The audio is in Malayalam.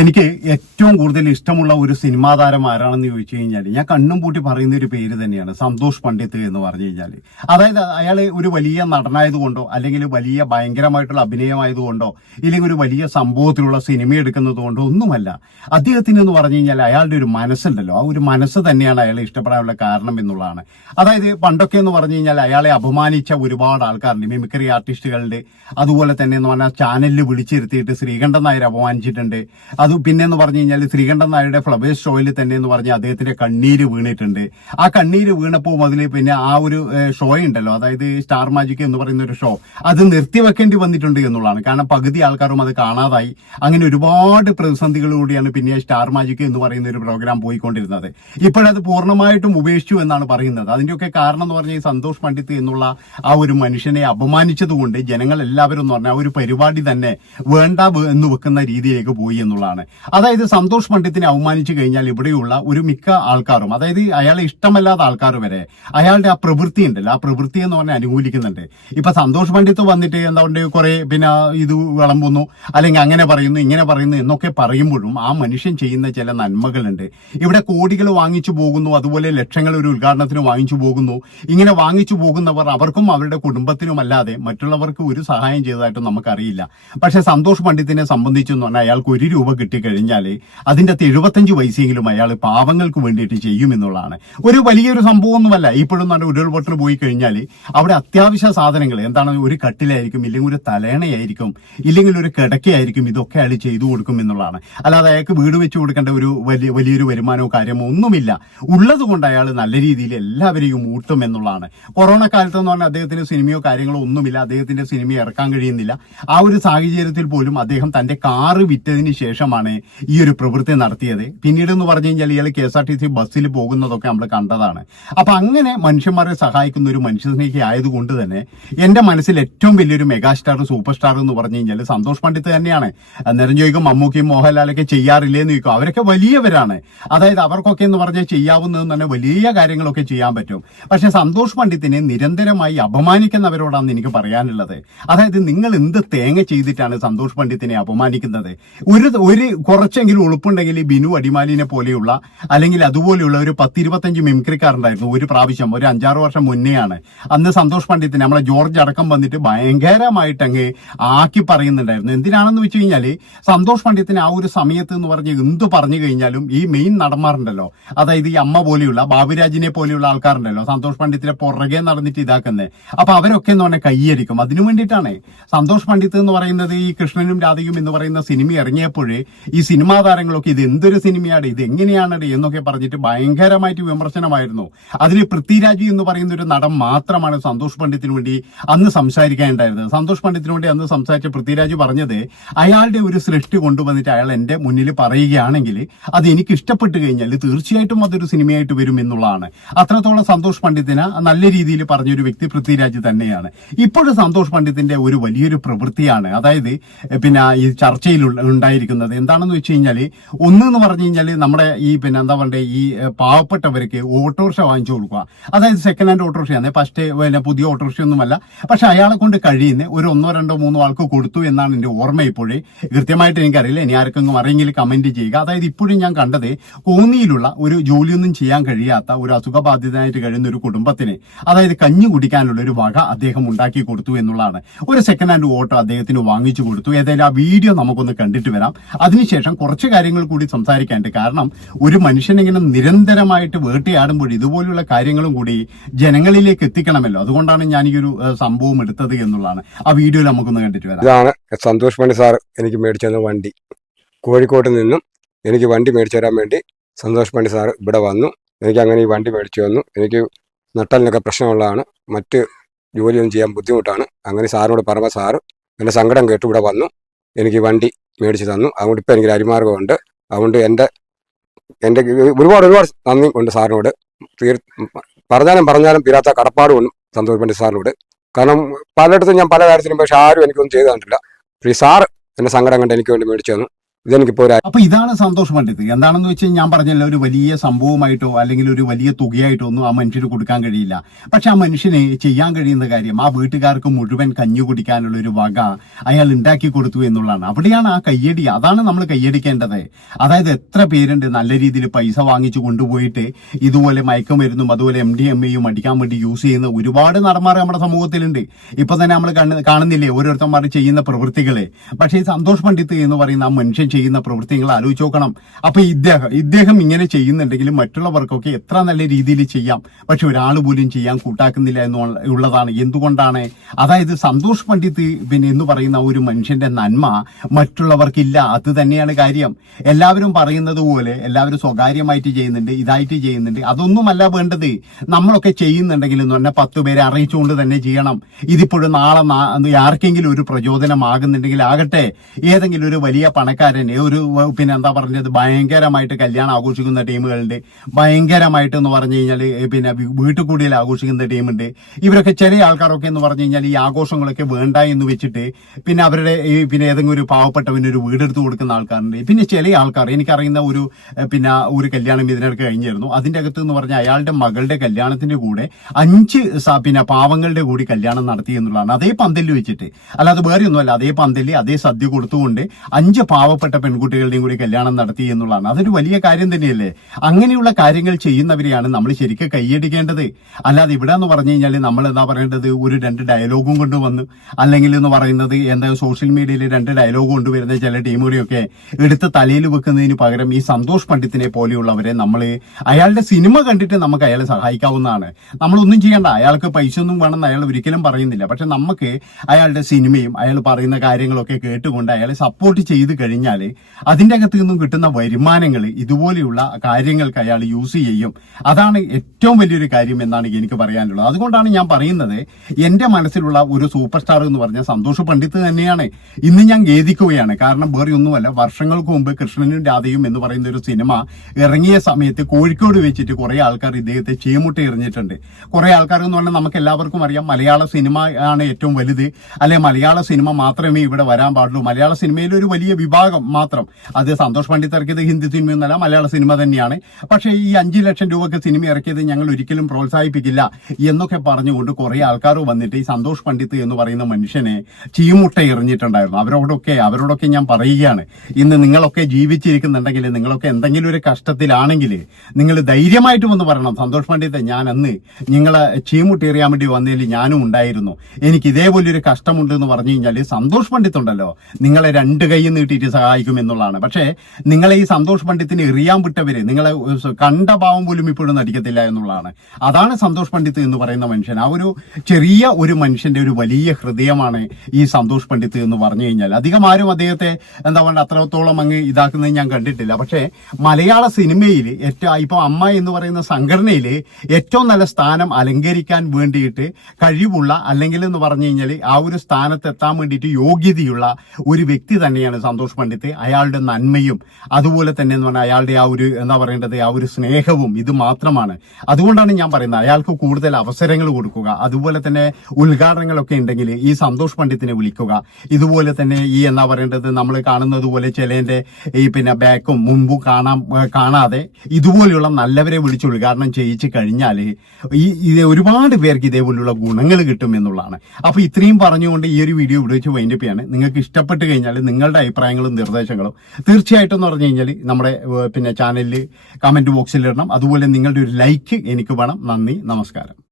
എനിക്ക് ഏറ്റവും കൂടുതൽ ഇഷ്ടമുള്ള ഒരു സിനിമാ താരം ആരാണെന്ന് ചോദിച്ചു കഴിഞ്ഞാൽ ഞാൻ കണ്ണും പൂട്ടി പറയുന്ന ഒരു പേര് തന്നെയാണ് സന്തോഷ് പണ്ഡിറ്റ് എന്ന് പറഞ്ഞു കഴിഞ്ഞാൽ അതായത് അയാൾ ഒരു വലിയ നടനായതുകൊണ്ടോ അല്ലെങ്കിൽ വലിയ ഭയങ്കരമായിട്ടുള്ള അഭിനയമായതുകൊണ്ടോ ഇല്ലെങ്കിൽ ഒരു വലിയ സംഭവത്തിലുള്ള സിനിമ എടുക്കുന്നത് കൊണ്ടോ ഒന്നുമല്ല. അദ്ദേഹത്തിന് എന്ന് പറഞ്ഞു കഴിഞ്ഞാൽ അയാളുടെ ഒരു മനസ്സുണ്ടല്ലോ. ആ ഒരു മനസ്സ് തന്നെയാണ് അയാളെ ഇഷ്ടപ്പെടാനുള്ള കാരണം എന്നുള്ളതാണ്. അതായത് പണ്ടൊക്കെ എന്ന് പറഞ്ഞു കഴിഞ്ഞാൽ അയാളെ അപമാനിച്ച ഒരുപാട് ആൾക്കാരുണ്ട്. മിമിക്രി ആർട്ടിസ്റ്റുകളുടെ അതുപോലെ തന്നെ എന്ന് പറഞ്ഞാൽ ചാനലിൽ വിളിച്ചിരുത്തിയിട്ട് ശ്രീകണ്ഠൻ നായർ അപമാനിച്ചിട്ടുണ്ട്. അത് പിന്നെ എന്ന് പറഞ്ഞു കഴിഞ്ഞാൽ ശ്രീകണ്ഠൻ നായരുടെ ഫ്ലവേഴ്സ് ഷോയിൽ തന്നെ എന്ന് പറഞ്ഞാൽ അദ്ദേഹത്തിന്റെ കണ്ണീര് വീണിട്ടുണ്ട്. ആ കണ്ണീര് വീണപ്പോൾ അതിൽ പിന്നെ ആ ഒരു ഷോ ഉണ്ടല്ലോ അതായത് സ്റ്റാർ മാജിക് എന്ന് പറയുന്ന ഒരു ഷോ അത് നിർത്തിവെക്കേണ്ടി വന്നിട്ടുണ്ട് എന്നുള്ളതാണ്. കാരണം പകുതി ആൾക്കാരും അത് കാണാതായി. അങ്ങനെ ഒരുപാട് പ്രതിസന്ധികളിലൂടെയാണ് പിന്നെ സ്റ്റാർ മാജിക് എന്ന് പറയുന്ന ഒരു പ്രോഗ്രാം പോയിക്കൊണ്ടിരുന്നത്. ഇപ്പോഴത് പൂർണമായിട്ടും ഉപേക്ഷിച്ചു എന്നാണ് പറയുന്നത്. അതിന്റെയൊക്കെ കാരണം എന്ന് പറഞ്ഞാൽ സന്തോഷ് പണ്ഡിറ്റ് എന്നുള്ള ആ ഒരു മനുഷ്യനെ അപമാനിച്ചതുകൊണ്ട് ജനങ്ങൾ എല്ലാവരും എന്ന് പറഞ്ഞാൽ ആ ഒരു പരിപാടി തന്നെ വേണ്ട എന്ന് വെക്കുന്ന രീതിയിലേക്ക് പോയി എന്നുള്ളതാണ്. അതായത് സന്തോഷ് പണ്ഡിത്തിനെ അവമാനിച്ചു കഴിഞ്ഞാൽ ഇവിടെയുള്ള ഒരു മിക്ക ആൾക്കാരും അതായത് അയാളെ ഇഷ്ടമല്ലാത്ത ആൾക്കാർ വരെ അയാളുടെ ആ പ്രവൃത്തി ഉണ്ടല്ലോ. ആ പ്രവൃത്തി എന്ന് പറഞ്ഞാൽ അനുകൂലിക്കുന്നുണ്ട്. ഇപ്പൊ സന്തോഷ് പണ്ഡിത്ത് വന്നിട്ട് എന്താ പറയുക കുറെ പിന്നെ ഇത് വിളമ്പുന്നു അല്ലെങ്കിൽ അങ്ങനെ പറയുന്നു ഇങ്ങനെ പറയുന്നു എന്നൊക്കെ പറയുമ്പോഴും ആ മനുഷ്യൻ ചെയ്യുന്ന ചില നന്മകളുണ്ട്. ഇവിടെ കോടികൾ വാങ്ങിച്ചു പോകുന്നു അതുപോലെ ലക്ഷങ്ങൾ ഒരു ഉദ്ഘാടനത്തിന് വാങ്ങിച്ചു പോകുന്നു. ഇങ്ങനെ വാങ്ങിച്ചു പോകുന്നവർ അവർക്കും അവരുടെ കുടുംബത്തിനും അല്ലാതെ മറ്റുള്ളവർക്ക് ഒരു സഹായം ചെയ്തതായിട്ടും നമുക്കറിയില്ല. പക്ഷെ സന്തോഷ് പണ്ഡിത്തിനെ സംബന്ധിച്ചെന്ന് പറഞ്ഞാൽ അയാൾക്ക് ഒരു രൂപ കിട്ടിക്കഴിഞ്ഞാൽ അതിന്റെ അകത്ത് എഴുപത്തഞ്ച് പൈസയെങ്കിലും അയാൾ പാവങ്ങൾക്ക് വേണ്ടിയിട്ട് ചെയ്യുമെന്നുള്ളതാണ്. ഒരു വലിയൊരു സംഭവമൊന്നുമല്ല. ഇപ്പോഴും നല്ല ഉരുൾപൊട്ടൽ പോയി കഴിഞ്ഞാൽ അവിടെ അത്യാവശ്യ സാധനങ്ങൾ എന്താണ് ഒരു കട്ടിലായിരിക്കും ഇല്ലെങ്കിൽ ഒരു തലേണയായിരിക്കും ഇല്ലെങ്കിൽ ഒരു കിടക്കയായിരിക്കും ഇതൊക്കെ അയാൾ ചെയ്തു കൊടുക്കും എന്നുള്ളതാണ്. അല്ലാതെ അയാൾക്ക് വീട് വെച്ച് കൊടുക്കേണ്ട ഒരു വലിയ വലിയൊരു വരുമാനമോ കാര്യമോ ഒന്നുമില്ല. ഉള്ളതുകൊണ്ട് അയാൾ നല്ല രീതിയിൽ എല്ലാവരെയും ഊട്ടും എന്നുള്ളതാണ്. കൊറോണ കാലത്ത് എന്ന് പറഞ്ഞാൽ അദ്ദേഹത്തിന് സിനിമയോ കാര്യങ്ങളോ ഒന്നുമില്ല. അദ്ദേഹത്തിന്റെ സിനിമ ഇറക്കാൻ കഴിയുന്നില്ല. ആ ഒരു സാഹചര്യത്തിൽ പോലും അദ്ദേഹം തന്റെ കാറ് വിറ്റതിന് ശേഷമാണ് ഈ ഒരു പ്രവൃത്തി നടത്തിയത്. പിന്നീട് എന്ന് പറഞ്ഞു കഴിഞ്ഞാൽ ഇയാൾ K S R T C ബസ്സിൽ പോകുന്നതൊക്കെ നമ്മൾ കണ്ടതാണ്. അപ്പൊ അങ്ങനെ മനുഷ്യന്മാരെ സഹായിക്കുന്ന ഒരു മനുഷ്യസ്നേഹി ആയതുകൊണ്ട് തന്നെ എന്റെ മനസ്സിൽ ഏറ്റവും വലിയൊരു മെഗാസ്റ്റാർ സൂപ്പർ സ്റ്റാർ എന്ന് പറഞ്ഞു കഴിഞ്ഞാൽ സന്തോഷ് പണ്ഡിറ്റ് തന്നെയാണ്. അന്നേരം ചോദിക്കും മമ്മൂക്കിയും മോഹൻലാലൊക്കെ ചെയ്യാറില്ലേ എന്ന് ചോദിക്കും. അവരൊക്കെ വലിയവരാണ്. അതായത് അവർക്കൊക്കെ എന്ന് പറഞ്ഞാൽ ചെയ്യാവുന്നതെന്ന് തന്നെ വലിയ കാര്യങ്ങളൊക്കെ ചെയ്യാൻ പറ്റും. പക്ഷെ സന്തോഷ് പണ്ഡിത്തിനെ നിരന്തരമായി അപമാനിക്കുന്നവരോടാണ് എനിക്ക് പറയാനുള്ളത്. അതായത് നിങ്ങൾ എന്ത് തേങ്ങ ചെയ്തിട്ടാണ് സന്തോഷ് പണ്ഡിത്തിനെ അപമാനിക്കുന്നത്? ഒരു ഒരു കുറച്ചെങ്കിലും ഉളുപ്പുണ്ടെങ്കിൽ ഈ ബിനു അടിമാലിനെ പോലെയുള്ള അല്ലെങ്കിൽ അതുപോലെയുള്ള ഒരു പത്തിരുപത്തഞ്ച് മിമിക്രിക്കാരുണ്ടായിരുന്നു ഒരു പ്രാവശ്യം ഒരു അഞ്ചാറ് വർഷം മുന്നെയാണ്. അന്ന് സന്തോഷ് പണ്ഡിത്തിനെ നമ്മളെ ജോർജ് അടക്കം വന്നിട്ട് ഭയങ്കരമായിട്ട് അങ്ങ് ആക്കി പറയുന്നുണ്ടായിരുന്നു. എന്തിനാണെന്ന് വെച്ച് കഴിഞ്ഞാൽ സന്തോഷ് പണ്ഡിത്തിന് ആ ഒരു സമയത്ത് എന്ന് പറഞ്ഞ് എന്ത് പറഞ്ഞു കഴിഞ്ഞാലും ഈ മെയിൻ നടന്മാരുണ്ടല്ലോ. അതായത് ഈ അമ്മ പോലെയുള്ള ബാബുരാജിനെ പോലെയുള്ള ആൾക്കാരുണ്ടല്ലോ സന്തോഷ് പണ്ഡിത്തിനെ പുറകെ നടന്നിട്ട് ഇതാക്കുന്നത് അപ്പൊ അവരൊക്കെ എന്ന് പറഞ്ഞാൽ കയ്യടിക്കും. അതിനു വേണ്ടിയിട്ടാണ് സന്തോഷ് പണ്ഡിത്ത് എന്ന് പറയുന്നത് ഈ കൃഷ്ണനും രാധയും എന്ന് പറയുന്ന സിനിമ ഇറങ്ങിയപ്പോഴേ ഈ സിനിമാ താരങ്ങളൊക്കെ ഇത് എന്തൊരു സിനിമയാണ് ഇത് എങ്ങനെയാണ് എന്നൊക്കെ പറഞ്ഞിട്ട് ഭയങ്കരമായിട്ട് വിമർശനമായിരുന്നു. അതിൽ പൃഥ്വിരാജ് എന്ന് പറയുന്ന ഒരു നടൻ മാത്രമാണ് സന്തോഷ് പണ്ഡിത്തിന് വേണ്ടി അന്ന് സംസാരിക്കാനുണ്ടായിരുന്നത്. സന്തോഷ് പണ്ഡിത്തിന് വേണ്ടി അന്ന് സംസാരിച്ച പൃഥ്വിരാജ് പറഞ്ഞത് അയാളുടെ ഒരു സൃഷ്ടി കൊണ്ടുവന്നിട്ട് അയാൾ എന്റെ മുന്നിൽ പറയുകയാണെങ്കിൽ അത് എനിക്ക് ഇഷ്ടപ്പെട്ടു കഴിഞ്ഞാൽ തീർച്ചയായിട്ടും അതൊരു സിനിമയായിട്ട് വരും എന്നുള്ളതാണ്. അത്രത്തോളം സന്തോഷ് പണ്ഡിത്തിന് നല്ല രീതിയിൽ പറഞ്ഞൊരു വ്യക്തി പൃഥ്വിരാജ് തന്നെയാണ്. ഇപ്പോഴും സന്തോഷ് പണ്ഡിത്തിന്റെ ഒരു വലിയൊരു പ്രവൃത്തിയാണ്. അതായത് പിന്നെ ഈ ചർച്ചയിൽ ഉണ്ടായിരിക്കുന്നത് എന്താണെന്ന് വെച്ച് കഴിഞ്ഞാൽ ഒന്നെന്ന് പറഞ്ഞു കഴിഞ്ഞാൽ നമ്മുടെ ഈ പിന്നെ എന്താ പറയുക ഈ പാവപ്പെട്ടവർക്ക് ഓട്ടോറിക്ഷ വാങ്ങിച്ചു കൊടുക്കുക. അതായത് സെക്കൻഡ് ഹാൻഡ് ഓട്ടോറിക്ഷയാണ്. ഫസ്റ്റ് പിന്നെ പുതിയ ഓട്ടോറിക്ഷ ഒന്നുമല്ല പക്ഷെ അയാളെ കൊണ്ട് കഴിയുന്ന ഒരു ഒന്നോ രണ്ടോ മൂന്നോ ആൾക്ക് കൊടുത്തു എന്നാണ് എന്റെ ഓർമ്മ ഇപ്പോഴേ കൃത്യമായിട്ട് എനിക്കറിയില്ല. ഇനി ആർക്കെങ്കിലും അറിയെങ്കിൽ കമന്റ് ചെയ്യുക. അതായത് ഇപ്പോഴും ഞാൻ കണ്ടത് കോന്നിയിലുള്ള ഒരു ജോലിയൊന്നും ചെയ്യാൻ കഴിയാത്ത ഒരു അസുഖബാധിതനായിട്ട് കഴിയുന്ന ഒരു കുടുംബത്തിന് അതായത് കഞ്ഞി കുടിക്കാനുള്ള ഒരു വക അദ്ദേഹം ഉണ്ടാക്കി കൊടുത്തു എന്നുള്ളതാണ്. ഒരു സെക്കൻഡ് ഹാൻഡ് ഓട്ടോ അദ്ദേഹത്തിന് വാങ്ങിച്ചു കൊടുത്തു. ഏതായാലും ആ വീഡിയോ നമുക്കൊന്ന് കണ്ടിട്ട് വരാം. അതിനുശേഷം കുറച്ച് കാര്യങ്ങൾ കൂടി സംസാരിക്കാനുണ്ട്. കാരണം ഒരു മനുഷ്യനിങ്ങനെ നിരന്തരമായിട്ട് വേട്ടയാടുമ്പോൾ ഇതുപോലുള്ള കാര്യങ്ങളും കൂടി ജനങ്ങളിലേക്ക് എത്തിക്കണമല്ലോ. അതുകൊണ്ടാണ് ഞാൻ ഈ ഒരു സംഭവം എടുത്തത് എന്നുള്ളതാണ്. ആ വീഡിയോയിൽ നമുക്കൊന്ന് കണ്ടിട്ട് വരാം. ഇതാണ് സന്തോഷ് പണി സാർ എനിക്ക് മേടിച്ചു വണ്ടി. കോഴിക്കോട്ട് നിന്നും എനിക്ക് വണ്ടി മേടിച്ചു തരാൻ വേണ്ടി സന്തോഷ് പണി സാർ ഇവിടെ വന്നു. എനിക്ക് അങ്ങനെ ഈ വണ്ടി മേടിച്ചു തന്നു. എനിക്ക് നട്ടലിനൊക്കെ പ്രശ്നമുള്ളതാണ്. മറ്റ് ജോലിയൊന്നും ചെയ്യാൻ ബുദ്ധിമുട്ടാണ്. അങ്ങനെ സാറിനോട് പറഞ്ഞ സാറ് എന്റെ സങ്കടം കേട്ട് ഇവിടെ വന്നു. എനിക്ക് വണ്ടി മേടിച്ചു തന്നു. അതുകൊണ്ട് ഇപ്പം എനിക്കൊരു അരിമാർഗമുണ്ട് അതുകൊണ്ട് എന്റെ എന്റെ ഒരുപാട് ഒരുപാട് നന്ദി ഉണ്ട് സാറിനോട്. തീർ പറഞ്ഞാലും പറഞ്ഞാലും തീരാത്ത കടപ്പാടും സന്തോഷ് പണ്ഡിറ്റ് സാറിനോട്. കാരണം പലയിടത്തും ഞാൻ പല കാര്യത്തിലും പക്ഷെ ആരും എനിക്കൊന്നും ചെയ്തു തന്നിട്ടില്ല. സാറ് എന്റെ സങ്കടം കണ്ട് എനിക്ക് വേണ്ടി മേടിച്ചു തന്നു. ഇതെനിക്കിപ്പോൾ അപ്പൊ ഇതാണ് സന്തോഷ് പണ്ഡിത് എന്താണെന്ന് വെച്ചാൽ ഞാൻ പറഞ്ഞല്ലോ ഒരു വലിയ സംഭവമായിട്ടോ അല്ലെങ്കിൽ ഒരു വലിയ തുകയായിട്ടോ ഒന്നും ആ മനുഷ്യന് കൊടുക്കാൻ കഴിയില്ല. പക്ഷെ ആ മനുഷ്യന് ചെയ്യാൻ കഴിയുന്ന കാര്യം ആ വീട്ടുകാർക്ക് മുഴുവൻ കഞ്ഞു കുടിക്കാനുള്ള ഒരു വക അയാൾ ഉണ്ടാക്കി കൊടുത്തു എന്നുള്ളതാണ്. അവിടെയാണ് ആ കയ്യടി. അതാണ് നമ്മൾ കയ്യടിക്കേണ്ടത്. അതായത് എത്ര പേരുണ്ട് നല്ല രീതിയിൽ പൈസ വാങ്ങിച്ചു കൊണ്ടുപോയിട്ട് ഇതുപോലെ മയക്കുമരുന്നും അതുപോലെ എം ഡി എം എയും അടിക്കാൻ വേണ്ടി യൂസ് ചെയ്യുന്ന ഒരുപാട് നടന്മാർ നമ്മുടെ സമൂഹത്തിലുണ്ട്. ഇപ്പൊ തന്നെ നമ്മൾ കാണുന്നില്ലേ? ഓരോരുത്തന്മാർ ചെയ്യുന്ന പ്രവൃത്തികളെ. പക്ഷേ ഈ സന്തോഷ് പണ്ഡിത് എന്ന് പറയുന്ന ആ മനുഷ്യൻ ചെയ്യുന്ന പ്രവൃത്തികൾ ആലോചിച്ച് നോക്കണം. അപ്പൊ ഇദ്ദേഹം ഇദ്ദേഹം ഇങ്ങനെ ചെയ്യുന്നുണ്ടെങ്കിൽ മറ്റുള്ളവർക്കൊക്കെ എത്ര നല്ല രീതിയിൽ ചെയ്യാം. പക്ഷെ ഒരാൾ പോലും ചെയ്യാൻ കൂട്ടാക്കുന്നില്ല എന്ന് ഉള്ളതാണ്. എന്തുകൊണ്ടാണ്? അതായത് സന്തോഷ് പണ്ഡിത് പിന്നെ എന്ന് പറയുന്ന ഒരു മനുഷ്യന്റെ നന്മ മറ്റുള്ളവർക്കില്ല. അത് തന്നെയാണ് കാര്യം. എല്ലാവരും പറയുന്നത് പോലെ എല്ലാവരും സ്വകാര്യമായിട്ട് ചെയ്യുന്നുണ്ട് ഇതായിട്ട് ചെയ്യുന്നുണ്ട്. അതൊന്നുമല്ല വേണ്ടത്. നമ്മളൊക്കെ ചെയ്യുന്നുണ്ടെങ്കിൽ എന്ന് പറഞ്ഞാൽ പത്ത് പേരെ അറിയിച്ചുകൊണ്ട് തന്നെ ചെയ്യണം. ഇതിപ്പോഴും നാളെ ആർക്കെങ്കിലും ഒരു പ്രചോദനമാകുന്നുണ്ടെങ്കിൽ ആകട്ടെ. ഏതെങ്കിലും ഒരു വലിയ പണക്കാരന് ഒരു പിന്നെ എന്താ പറഞ്ഞത്? ഭയങ്കരമായിട്ട് കല്യാണം ആഘോഷിക്കുന്ന ടീമുകളുണ്ട്. ഭയങ്കരമായിട്ട് എന്ന് പറഞ്ഞു കഴിഞ്ഞാൽ പിന്നെ വീട്ടിൽ കൂടിയിൽ ആഘോഷിക്കുന്ന ടീമുണ്ട്. ഇവരൊക്കെ ചെറിയ ആൾക്കാരൊക്കെ എന്ന് പറഞ്ഞു കഴിഞ്ഞാൽ ഈ ആഘോഷങ്ങളൊക്കെ വേണ്ട എന്ന് വെച്ചിട്ട് പിന്നെ അവരുടെ ഈ പിന്നെ ഏതെങ്കിലും ഒരു പാവപ്പെട്ടവന് ഒരു വീടെടുത്ത് കൊടുക്കുന്ന ആൾക്കാരുണ്ട്. പിന്നെ ചില ആൾക്കാർ എനിക്കറിയുന്ന ഒരു പിന്നെ ഒരു കല്യാണം ഇതിനിടയ്ക്ക് കഴിഞ്ഞിരുന്നു. അതിന്റെ അകത്ത് എന്ന് പറഞ്ഞാൽ അയാളുടെ മകളുടെ കല്യാണത്തിന്റെ കൂടെ അഞ്ച് പിന്നെ പാവങ്ങളുടെ കൂടി കല്യാണം നടത്തി എന്നുള്ളതാണ്. അതേ പന്തലിൽ വെച്ചിട്ട്. അല്ലാതെ വേറെ ഒന്നുമല്ല അതേ പന്തലിൽ അതേ സദ്യ കൊടുത്തുകൊണ്ട് അഞ്ച് പാവപ്പെട്ട പെൺകുട്ടികളുടെയും കൂടി കല്യാണം നടത്തി എന്നുള്ളതാണ്. അതൊരു വലിയ കാര്യം തന്നെയല്ലേ? അങ്ങനെയുള്ള കാര്യങ്ങൾ ചെയ്യുന്നവരെയാണ് നമ്മൾ ശരിക്കും കൈയടിക്കേണ്ടത്. അല്ലാതെ ഇവിടെ എന്ന് പറഞ്ഞു കഴിഞ്ഞാൽ നമ്മൾ എന്താ പറയേണ്ടത്? ഒരു രണ്ട് ഡയലോഗും കൊണ്ടുവന്ന് അല്ലെങ്കിൽ എന്ന് പറയുന്നത് എന്താ സോഷ്യൽ മീഡിയയിൽ രണ്ട് ഡയലോഗ് കൊണ്ടുവരുന്ന ചില ടീമുകളെയൊക്കെ എടുത്ത് തലയിൽ വെക്കുന്നതിന് പകരം ഈ സന്തോഷ് പണ്ഡിത്തിനെ പോലെയുള്ളവരെ നമ്മൾ അയാളുടെ സിനിമ കണ്ടിട്ട് നമുക്ക് അയാളെ സഹായിക്കാവുന്നതാണ്. നമ്മളൊന്നും ചെയ്യേണ്ട. അയാൾക്ക് പൈസ ഒന്നും വേണമെന്ന് അയാൾ ഒരിക്കലും പറയുന്നില്ല. പക്ഷെ നമുക്ക് അയാളുടെ സിനിമയും അയാൾ പറയുന്ന കാര്യങ്ങളൊക്കെ കേട്ടുകൊണ്ട് അയാളെ സപ്പോർട്ട് ചെയ്ത് കഴിഞ്ഞാൽ അതിന്റെ അകത്ത് നിന്നും കിട്ടുന്ന വരുമാനങ്ങൾ ഇതുപോലെയുള്ള കാര്യങ്ങൾക്ക് അയാൾ യൂസ് ചെയ്യും. അതാണ് ഏറ്റവും വലിയൊരു കാര്യം എന്നാണ് എനിക്ക് പറയാനുള്ളത്. അതുകൊണ്ടാണ് ഞാൻ പറയുന്നത് എന്റെ മനസ്സിലുള്ള ഒരു സൂപ്പർ സ്റ്റാർ എന്ന് പറഞ്ഞ സന്തോഷ് പണ്ഡിറ്റ് തന്നെയാണ്. ഇന്ന് ഞാൻ ഖേദിക്കുകയാണ്. കാരണം വേറെ ഒന്നുമല്ല വർഷങ്ങൾക്ക് മുമ്പ് കൃഷ്ണനും രാധയും എന്ന് പറയുന്ന ഒരു സിനിമ ഇറങ്ങിയ സമയത്ത് കോഴിക്കോട് വെച്ചിട്ട് കുറേ ആൾക്കാർ ഇദ്ദേഹത്തെ ചീമുട്ട എറിഞ്ഞിട്ടുണ്ട്. കുറേ ആൾക്കാർ എന്ന് പറഞ്ഞാൽ നമുക്ക് എല്ലാവർക്കും അറിയാം മലയാള സിനിമ ആണ് ഏറ്റവും വലുത്. അല്ലെ മലയാള സിനിമ മാത്രമേ ഇവിടെ വരാൻ പാടുള്ളൂ. മലയാള സിനിമയിൽ ഒരു വലിയ വിഭാഗം മാത്രം. അത് സന്തോഷ് പണ്ഡിറ്റ് ഇറക്കിയത് ഹിന്ദി സിനിമയൊന്നല്ല മലയാള സിനിമ തന്നെയാണ്. പക്ഷേ ഈ അഞ്ചു ലക്ഷം രൂപയ്ക്ക് സിനിമ ഇറക്കിയത് ഞങ്ങൾ ഒരിക്കലും പ്രോത്സാഹിപ്പിക്കില്ല എന്നൊക്കെ പറഞ്ഞുകൊണ്ട് കുറേ ആൾക്കാർ വന്നിട്ട് ഈ സന്തോഷ് പണ്ഡിറ്റ് എന്ന് പറയുന്ന മനുഷ്യനെ ചീമുട്ട എറിഞ്ഞിട്ടുണ്ടായിരുന്നു. അവരോടൊക്കെ അവരോടൊക്കെ ഞാൻ പറയുകയാണ്. ഇന്ന് നിങ്ങളൊക്കെ ജീവിച്ചിരിക്കുന്നുണ്ടെങ്കിൽ നിങ്ങളൊക്കെ എന്തെങ്കിലും ഒരു കഷ്ടത്തിലാണെങ്കിൽ നിങ്ങൾ ധൈര്യമായിട്ട് വന്ന് പറയണം സന്തോഷ് പണ്ഡിത്തെ ഞാൻ അന്ന് നിങ്ങളെ ചീമുട്ട എറിയാൻ വേണ്ടി വന്നതിൽ ഞാനും ഉണ്ടായിരുന്നു. എനിക്ക് ഇതേപോലെ ഒരു കഷ്ടമുണ്ട് എന്ന് പറഞ്ഞു കഴിഞ്ഞാൽ സന്തോഷ് പണ്ഡിറ്റ് ഉണ്ടല്ലോ. നിങ്ങളെ രണ്ട് കൈ നീട്ടിയിട്ട് സഹായിക്കും. എന്നുള്ളതാണ്. പക്ഷേ നിങ്ങളെ ഈ സന്തോഷ് പണ്ഡിത്തിന് എറിയാൻ വിട്ടവര് നിങ്ങളെ കണ്ട ഭാവം പോലും ഇപ്പോഴും നടിക്കത്തില്ല എന്നുള്ളതാണ്. അതാണ് സന്തോഷ് പണ്ഡിത്ത് എന്ന് പറയുന്ന മനുഷ്യൻ. ആ ഒരു ചെറിയ ഒരു മനുഷ്യന്റെ ഒരു വലിയ ഹൃദയമാണ് ഈ സന്തോഷ് പണ്ഡിത്ത് എന്ന് പറഞ്ഞു കഴിഞ്ഞാൽ. അധികം ആരും അദ്ദേഹത്തെ എന്താ പറയുക അത്രത്തോളം അങ്ങ് ഇതാക്കുന്നത് ഞാൻ കണ്ടിട്ടില്ല. പക്ഷേ മലയാള സിനിമയിൽ ഏറ്റവും ഇപ്പോൾ അമ്മ എന്ന് പറയുന്ന സംഘടനയിൽ ഏറ്റവും നല്ല സ്ഥാനം അലങ്കരിക്കാൻ വേണ്ടിയിട്ട് കഴിവുള്ള അല്ലെങ്കിൽ എന്ന് പറഞ്ഞു കഴിഞ്ഞാൽ ആ ഒരു സ്ഥാനത്തെത്താൻ വേണ്ടിയിട്ട് യോഗ്യതയുള്ള ഒരു വ്യക്തി തന്നെയാണ് സന്തോഷ് പണ്ഡിറ്റ് അയാളുടെ നന്മയും അതുപോലെ തന്നെ എന്ന് പറഞ്ഞാൽ അയാളുടെ ആ ഒരു എന്താ പറയേണ്ടത് ആ ഒരു സ്നേഹവും ഇത് മാത്രമാണ്. അതുകൊണ്ടാണ് ഞാൻ പറയുന്നത് അയാൾക്ക് കൂടുതൽ അവസരങ്ങൾ കൊടുക്കുക. അതുപോലെ തന്നെ ഉദ്ഘാടനങ്ങളൊക്കെ ഉണ്ടെങ്കിൽ ഈ സന്തോഷ് പണ്ഡിത്തിനെ വിളിക്കുക. ഇതുപോലെ തന്നെ ഈ എന്താ പറയേണ്ടത് നമ്മൾ കാണുന്നത് പോലെ ചിലേന്റെ ഈ പിന്നെ ബാക്കും മുമ്പും കാണാൻ കാണാതെ ഇതുപോലെയുള്ള നല്ലവരെ വിളിച്ച് ഉദ്ഘാടനം ചെയ്യിച്ചു കഴിഞ്ഞാൽ ഈ ഇത് ഒരുപാട് പേർക്ക് ഇതേപോലെയുള്ള ഗുണങ്ങൾ കിട്ടും എന്നുള്ളതാണ്. അപ്പൊ ഇത്രയും പറഞ്ഞുകൊണ്ട് ഈ ഒരു വീഡിയോ ഇവിടെ വെച്ച് വൈൻഡപ്പ് നിങ്ങൾക്ക് ഇഷ്ടപ്പെട്ട് കഴിഞ്ഞാൽ നിങ്ങളുടെ അഭിപ്രായങ്ങളും നിർദ്ദേശങ്ങളും. തീർച്ചയായിട്ടും എന്ന് പറഞ്ഞു കഴിഞ്ഞാൽ നമ്മുടെ പിന്നെ ചാനലിൽ കമന്റ് ബോക്സിൽ ഇടണം. അതുപോലെ നിങ്ങളുടെ ഒരു ലൈക്ക് എനിക്ക് വേണം. നന്ദി. നമസ്കാരം.